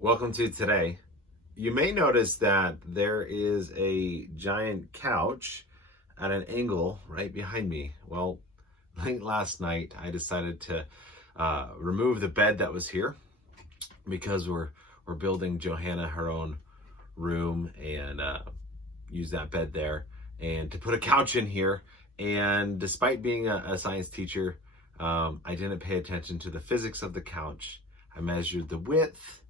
Welcome to today. You may notice that there is a giant couch at an angle right behind me. Well, late last night, I decided to remove the bed that was here because we're building Johanna her own room and use that bed there, and to put a couch in here. And despite being a science teacher, I didn't pay attention to the physics of the couch. I measured the width,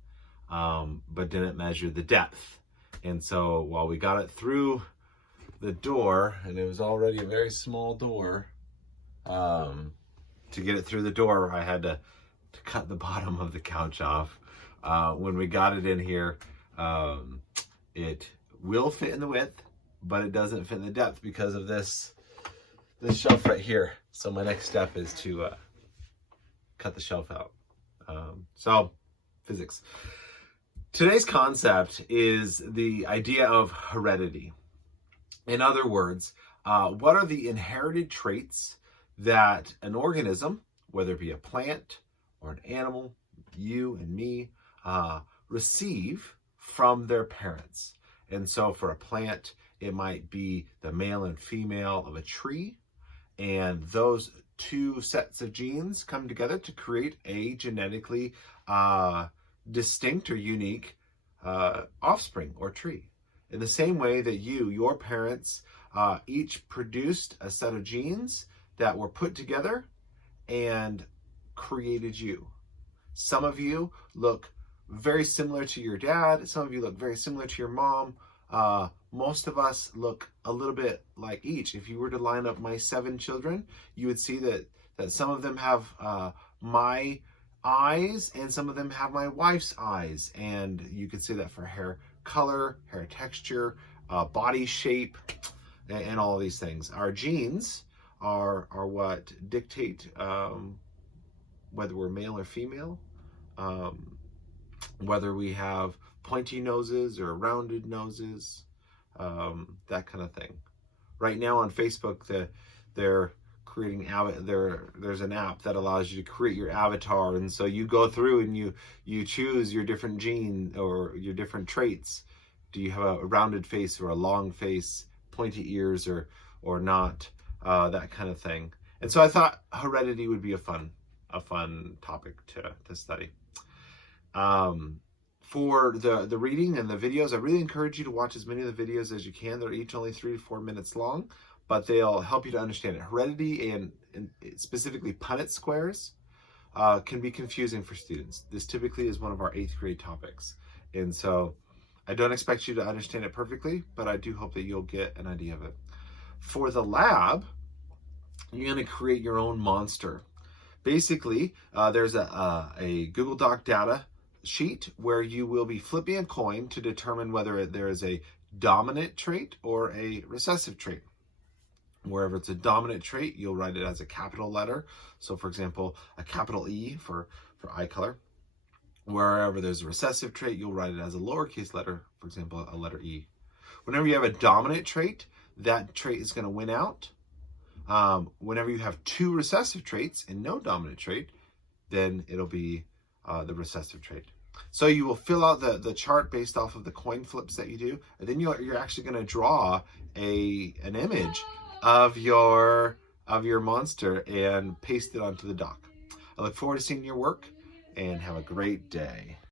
but didn't measure the depth. And so while we got it through the door, and it was already a very small door, to get it through the door, I had to cut the bottom of the couch off. When we got it in here, it will fit in the width, but it doesn't fit in the depth because of this shelf right here. So my next step is to cut the shelf out. So physics. Today's concept is the idea of heredity. In other words, what are the inherited traits that an organism, whether it be a plant or an animal, you and me, receive from their parents? And so for a plant, it might be the male and female of a tree, and those two sets of genes come together to create a genetically distinct or unique offspring or tree. In the same way that your parents each produced a set of genes that were put together and created you. Some of you look very similar to your dad. Some of you look very similar to your mom. Most of us look a little bit like each. If you were to line up my 7 children, you would see that some of them have my eyes and some of them have my wife's eyes. And you could see that for hair color, hair texture, body shape, and all of these things. Our genes are what dictate whether we're male or female, whether we have pointy noses or rounded noses, that kind of thing. Right now on Facebook, they're creating there's an app that allows you to create your avatar, and so you go through and you choose your different gene or your different traits. Do you have a rounded face or a long face, pointy ears or not, that kind of thing. And so I thought heredity would be a fun topic to study. For the reading and the videos, I really encourage you to watch as many of the videos as you can. They're each only 3 to 4 minutes long, but they'll help you to understand it. Heredity and specifically Punnett squares can be confusing for students. This typically is one of our 8th grade topics. And so I don't expect you to understand it perfectly, but I do hope that you'll get an idea of it. For the lab, you're going to create your own monster. Basically, there's a Google Doc data sheet where you will be flipping a coin to determine whether there is a dominant trait or a recessive trait. Wherever it's a dominant trait, you'll write it as a capital letter. So for example, a capital E for eye color. Wherever there's a recessive trait, you'll write it as a lowercase letter, for example, a letter E. Whenever you have a dominant trait, that trait is going to win out. Whenever you have 2 recessive traits and no dominant trait, then it'll be the recessive trait. So you will fill out the chart based off of the coin flips that you do, and then you're actually going to draw an image of your monster and paste it onto the doc. I look forward to seeing your work, and have a great day.